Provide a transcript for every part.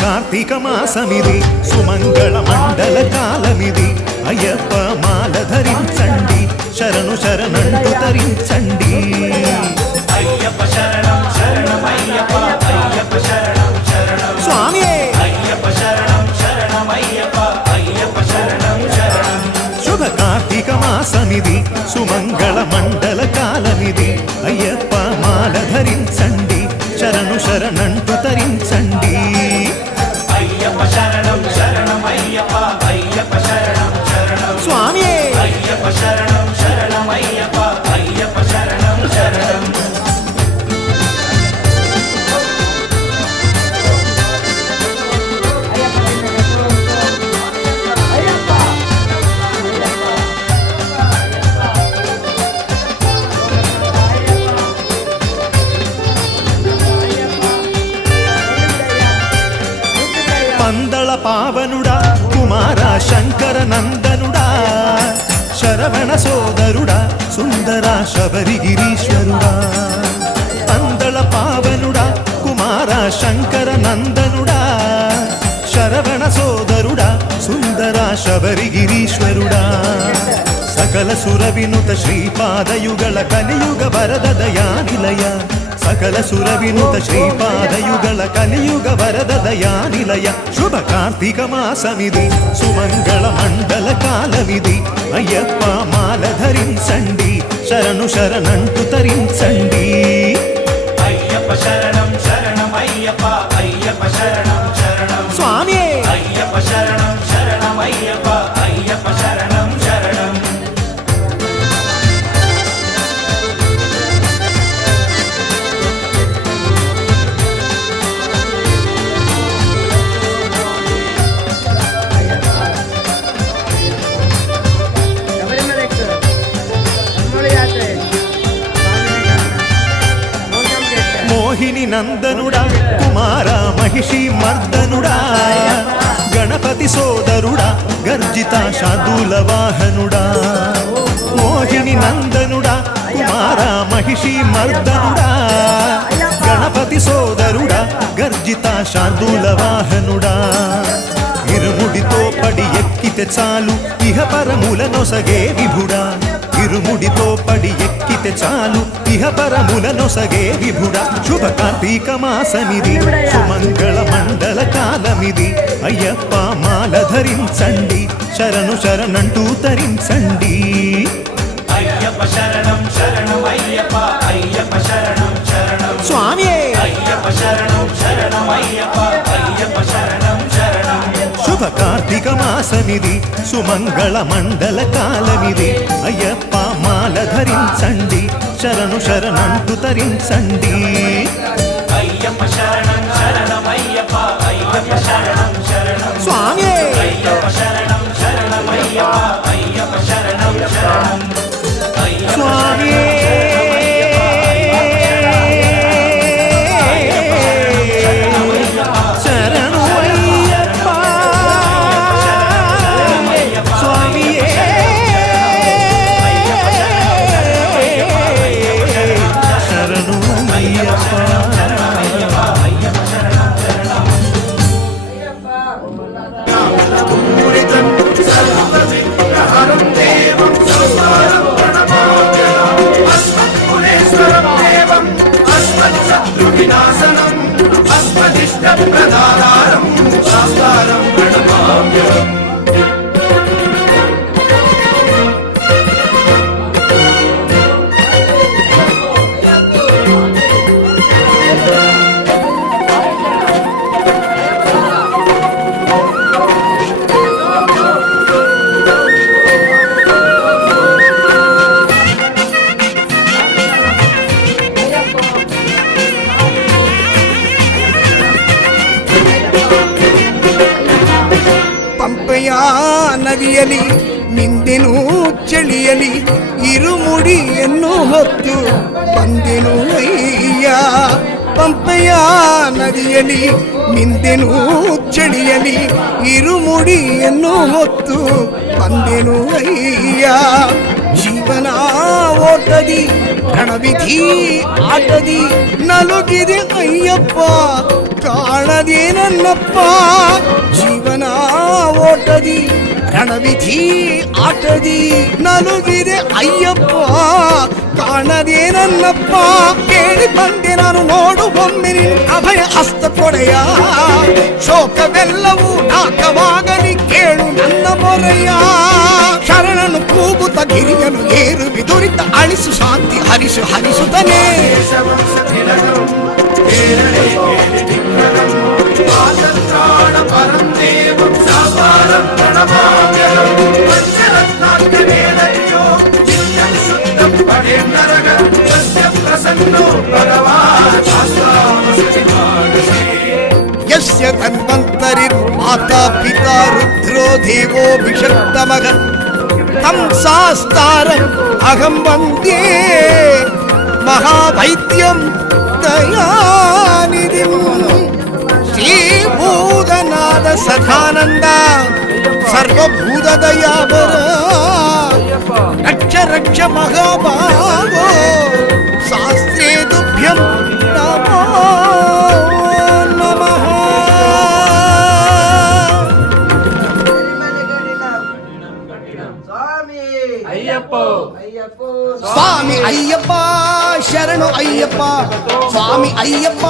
కార్తీక మాసమిది సుమంగళ మండల కాలమిది అయ్యప్ప మాల ధరించండి శరణు శరణంటూ తరించండి అయ్యప్ప శరణం శరణమయ్యప్ప అయ్యప్ప శరణం శరణం స్వామి అయ్యప్ప శరణం శరణమయ్యప్ప అయ్యప్ప శరణం శరణం శుభ కార్తీక మాసమిది సుమంగళ మండల కాలమిది అయ్యప్ప మాల ధరించండి శరణు శరణంటూ తరించండి అయ్యప్ప శరణం శరణమయ్యప్ప అయ్యప్ప శరణం శరణం స్వామి అయ్యప్ప శరణం శరణమయ్యప్ప అయ్యప్ప శరణం శరణం పందళ పావనుడా కుమార శంకర నందనుడా శరవణ సోదరుడా సుందర శబరిగిరీశ్వరుడా పందళ పావనుడా కుమార శంకర నందనుడా శరవణ సోదరుడా సుందర శబరిగిరీశ్వరుడా సకల సుర వినుత శ్రీపాదయుగళ కలియుగ వరద దయానిలయ సకల సుర వినుత శ్రీపాదయుగళ కలియుగ వరద దయానిలయ శుభ కార్తీక మాసమిది సుమంగళ మండల కాలమిది అయ్యప్ప మాల ధరించండి శరణు శరణంటూ తరించండి అయ్యప్ప శరణం శరణమయ్యప్ప అయ్యప్ప శరణం శరణం స్వామి అయ్యప్ప శరణం శరణమయ్యప్ప అయ్యప్ప శరణం శరణం మోహిని నందనుడా కుమార మహిషి మర్దనుడా గణపతి సోదరుడా గర్జిత శార్దూల వాహనుడా మోహిని నందనుడా కుమార మహిషి మర్దనుడా గణపతి సోదరుడా గర్జిత శార్దూల వాహనుడా ఇరుముడితో పడి ఎక్కితే చాలు ఇహ పరముల నొసగే విభుడా ఇరుముడితో పడి ఎక్కితే చాలు ఇహ పరముల నొసగే విభుడా శుభ కార్తీక మాసమిది సుమంగళ మండల కాలమిది అయ్యప్ప మాల ధరించండి శరణు శరణంటూ తరించండి అయ్యప్ప శరణం శరణమయ్యప్ప అయ్యప్ప శరణం శరణం స్వామి అయ్యప్ప శరణం శరణమయ్యప్ప అయ్యప్ప శరణం శరణం శుభ కార్తీక మాసమిది సుమంగళ మండల కాలమిది అయ్యప్ప మాల ధరించండి శరణు శరణంటూ తరించండి అయ్యప్ప శరణం శరణమయ్యప్ప అయ్యప్ప శరణం శరణం స్వామి అయ్యప్ప శరణం శరణమయ్యప్ప అయ్యప్ప శరణం శరణం స్వామి శరణు అయ్యప్ప స్వామి శరణు అయ్యప్ప వినాశనం అస్మదిష్ట ప్రదాధారం శాస్త్రం ప్రణమామ్యం ನದಿಯಲಿ ಮಿಂದೆನು ಚಳಿಯಲಿ ಇರುಮುಡಿಯನ್ನು ಹೊತ್ತು ಬಂದೆನು ಅಯ್ಯ ಪಂಪೆಯ ನದಿಯಲಿ ಮಿಂದೆನು ಚಳಿಯಲಿ ಇರುಮುಡಿಯನ್ನು ಹೊತ್ತು ಬಂದೆನು ಅಯ್ಯ ಜೀವನ ಓಟದಿ ರಣವಿಧಿ ಆಟದಿ ನಲುಗಿದೆ ಅಯ್ಯಪ್ಪ ಕಾಳ ಕಾಣದೆ ನನ್ನಪ್ಪ ಜೀವನ ಓಟದಿ ರಣವಿಧಿ ಆಟದಿ ನಲುಗಿದೆ ಅಯ್ಯಪ್ಪ ಕಾಣದೆ ನನ್ನಪ್ಪ ಕೇಳಿ ಬಂದೆ ನಾನು ನೋಡು ಒಮ್ಮೆ ನಿನ್ನ ಅಭಯ ಹಸ್ತ ಕೊಡೆಯ ಶೋಕವೆಲ್ಲವೂ ನಾಕವಾಗಲಿ ಕೇಳು ನನ್ನ ಮೊರೆಯ ಶರಣನು ಕೂಗುತ್ತ ಗಿರಿಯನು ಏರುವಿ ದುರಿತ ಅಳಿಸು ಶಾಂತಿ ಹರಿಸು ಹರಿಸುತ್ತನೇ ಯಸ್ಯ ತನ್ವಂತರಿರ್ ಮಾತಾ ಪಿತಾ ರುದ್ರೋ ದೇವೋ ವಿಷಕ್ತಮಗ ತಂ ಶಾಸ್ತಾರಂ ಅಹಂ ವಂದೇ ಮಹಾವೈದ್ಯಂ ದಯಾನಿಧಿಂ ಶ್ರೀಭೂತನಾದ ಸದಾನಂದ ಸರ್ವಭೂತ ದಯಾವರ ರಕ್ಷ ರಕ್ಷ ಮಹಾಭಾಗೋ ಶಾಸ್ತ್ರೇ ತುಭ್ಯಂ ನಮೋ ನಮಃ. ಸ್ವಾಮಿ ಅಯ್ಯಪ್ಪ ಶರಣು ಅಯ್ಯಪ್ಪ ಸ್ವಾಮಿ ಅಯ್ಯಪ್ಪ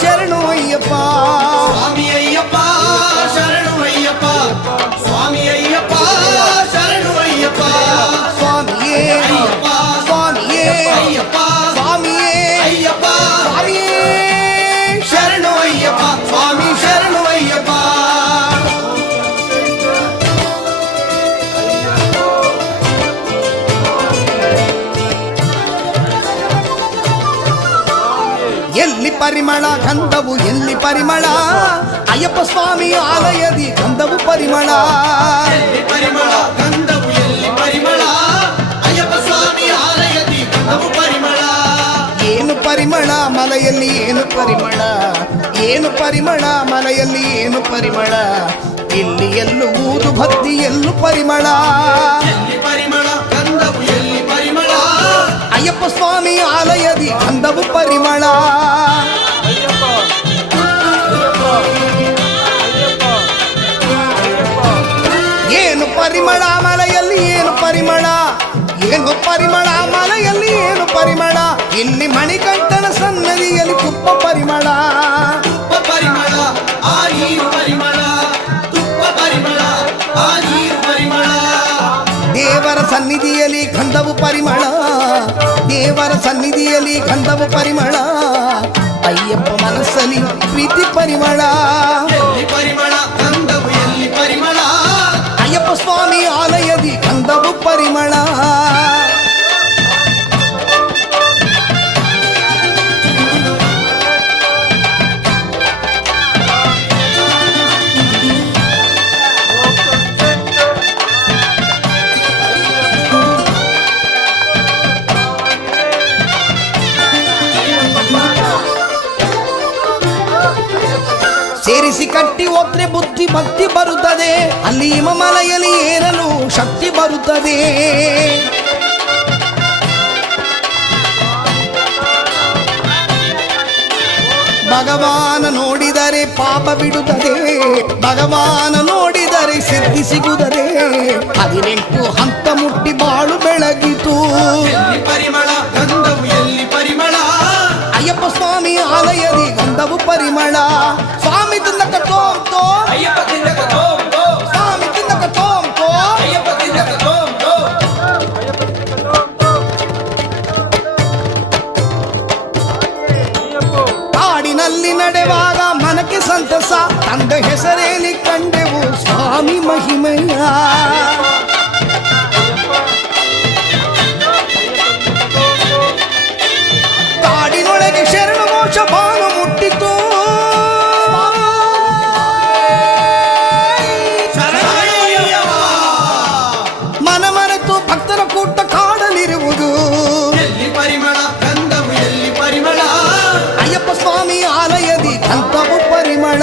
ಶರಣು ಅಯ್ಯಪ್ಪ ಸ್ವಾಮಿ ಅಯ್ಯಪ್ಪ ಶರಣು ಅಯ್ಯಪ್ಪ ಸ್ವಾಮಿ ಅಯ್ಯಪ್ಪ ಶರಣು ಅಯ್ಯಪ್ಪ ಸ್ವಾಮಿಯೇ ಅಯ್ಯಪ್ಪ ಸ್ವಾಮಿಯೇ ಅಯ್ಯಪ್ಪ ಸ್ವಾಮಿಯೇ ಅಯ್ಯಪ್ಪ ಸ್ವಾಮಿಯೇ ಶರಣು ಅಯ್ಯಪ್ಪ ಸ್ವಾಮಿ ಶರಣು ಅಯ್ಯಪ್ಪ ಎಲ್ಲಿ ಪರಿಮಳ ಗಂಧವು ಎಲ್ಲಿ ಪರಿಮಳ ಅಯ್ಯಪ್ಪ ಸ್ವಾಮಿ ಆಲಯದಿ ಗಂಧವು ಪರಿಮಳ ಎಲ್ಲಿ ಪರಿಮಳ ಗಂಧವು ಎಲ್ಲಿ ಪರಿಮಳ ಅಯ್ಯಪ್ಪ ಸ್ವಾಮಿ ಆಲಯದಿ ಗಂಧವು ಪರಿಮಳ ಏನು ಪರಿಮಳ ಮಲೆಯಲ್ಲಿ ಏನು ಪರಿಮಳ ಏನು ಪರಿಮಳ ಮಲೆಯಲ್ಲಿ ಏನು ಪರಿಮಳ ಇಲ್ಲಿ ಎಲ್ಲೂ ಊದು ಭಕ್ತಿ ಎಲ್ಲೂ ಪರಿಮಳ ಎಲ್ಲಿ ಪರಿಮಳ ಗಂಧವು ಎಲ್ಲಿ ಪರಿಮಳ ಅಯ್ಯಪ್ಪ ಸ್ವಾಮಿ ಆಲಯದಿ ಗಂಧವು ಪರಿಮಳ ಏನು ಪರಿಮಳ ಮಲೆಯಲ್ಲಿ ಏನು ಪರಿಮಳ ಏನು ಪರಿಮಳ ಮಲೆಯಲ್ಲಿ ಏನು ಪರಿಮಳ ಇಲ್ಲಿ ಮಣಿಕಂಠನ ಸನ್ನದಿಯಲ್ಲಿ ತುಪ್ಪ ಪರಿಮಳ ತುಪ್ಪ ಪರಿಮಳ ಆ ನೀರು ಪರಿಮಳ ತುಪ್ಪ ಪರಿಮಳ ಆ ನೀರು ಪರಿಮಳ ದೇವರ ಸನ್ನಿಧಿಯಲ್ಲಿ ಗಂಧವು ಪರಿಮಳ ದೇವರ ಸನ್ನಿಧಿಯಲ್ಲಿ ಗಂಧವು ಪರಿಮಳ ಅಯ್ಯಪ್ಪ ಮನಸ್ಸಲ್ಲಿ ಪ್ರೀತಿ ಪರಿಮಳ ಎಲ್ಲಿ ಪರಿಮಳ ಗಂಧವು ಎಲ್ಲಿ ಪರಿಮಳ ಅಯ್ಯಪ್ಪ ಸ್ವಾಮಿ ಆಲಯದಿ ಗಂಧವು ಪರಿಮಳ ಸೇರಿಸಿ ಕಟ್ಟಿ ಹೋದ್ರೆ ಬುದ್ಧಿ ಭಕ್ತಿ ಬರುತ್ತದೆ ಅಲ್ಲಿ ಹಿಮಮಲೆಯಲ್ಲಿ ಏರಲು ಶಕ್ತಿ ಬರುತ್ತದೆ ಭಗವಾನ ನೋಡಿದರೆ ಪಾಪ ಬಿಡುತ್ತದೆ ಭಗವಾನ ನೋಡಿದರೆ ಸಿದ್ಧಿ ಸಿಗುತ್ತದೆ 18 ಹಂತ ಮುಟ್ಟಿ ಬಾಳು ಬೆಳಗಿತು ಎಲ್ಲಿ ಪರಿಮಳ ಗಂಧವು ಎಲ್ಲಿ ಪರಿಮಳ ಅಯ್ಯಪ್ಪ ಸ್ವಾಮಿ ಆಲಯದಿ ಗಂಧವು ಪರಿಮಳ ಸ್ವಾಮಿ ತಿಂದಕ ತೋಂ ತೋ ಅಯ್ಯಪ್ಪ ತಿಂದಕ ತೋಂ ತೋ ಸ್ವಾಮಿ ತಿಂದಕ ತೋಂ ತೋ ಅಯ್ಯಪ್ಪ ತಿಂದಕ ತೋಂ ತೋ ಕಾಡಿನಲ್ಲಿ ನಡೆವಾಗ ಮನಕ್ಕೆ ಸಂತಸ ತಂದ ಹೆಸರೇಲಿ ಕಂಡೆವು ಸ್ವಾಮಿ ಮಹಿಮೆಯ ಕಾಡಿನೊಳಗೆ ಶರಣು ಮೋಕ್ಷ ಬಾನು ಮುಟ್ಟಿತು ಮನ ಮರೆತು ಭಕ್ತರ ಕೂಟ ಕಾಡಲಿರುವುದು ಎಲ್ಲಿ ಪರಿಮಳ ಗಂಧವು ಎಲ್ಲಿ ಪರಿಮಳ ಅಯ್ಯಪ್ಪ ಸ್ವಾಮಿ ಆಲಯದಿ ಗಂಧವು ಪರಿಮಳ